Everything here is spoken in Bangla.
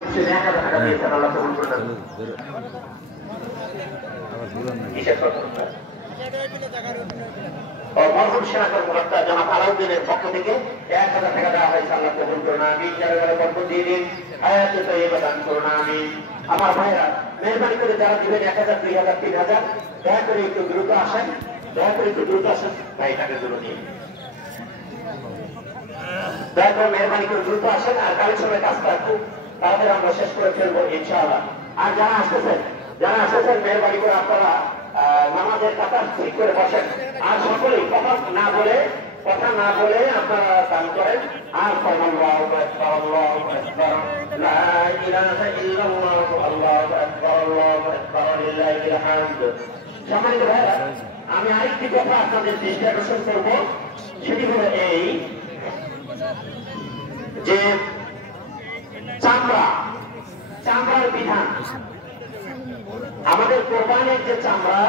মরহুম সেনা কর্মকর্তা জনাব আলাউদ্দিনের পক্ষ থেকে 1000 টাকা দেওয়া হয়েছে। আল্লাহ কবুল করুন আমিন। যারা বরকত দিয়ে দিন, হায়াতে তয়্যিবা দান করুন আমিন। আমার ভাইরা মেহরবানি করে যারা দিবেন 1000, 2000, 3000 দয়া করে একটু দ্রুত আসেন, দয়া করে একটু দ্রুত আসেন। ভাই টাকা গুলো নিয়ে দয়া করে মেহরবানি করে দ্রুত আসেন। আর কালেকশনের কাজটা খুব তাড়াতাড়ি আমরা শেষ করে ফেলবো ইনশাআল্লাহ। আর যারা আসতেছেন মেহরবানি করে আপনারা নামাজের কাতার ঠিক করে বসেন। আর সকলেই কথা না বলে আপনারা দান করেন। আর আল্লাহু আকবার, আল্লাহু আকবার, লা ইলাহা ইল্লাল্লাহু, আল্লাহু আকবার, আল্লাহু আকবার, লিল্লাহিল হামদ। সম্মানিত ভাইরা, আমি আরেকটি কথা আপনাদের দৃষ্টি আকর্ষণ করব। সেটি হলো এই যে চামড়ার বিধান। আমাদের কোরবানির যে চামড়া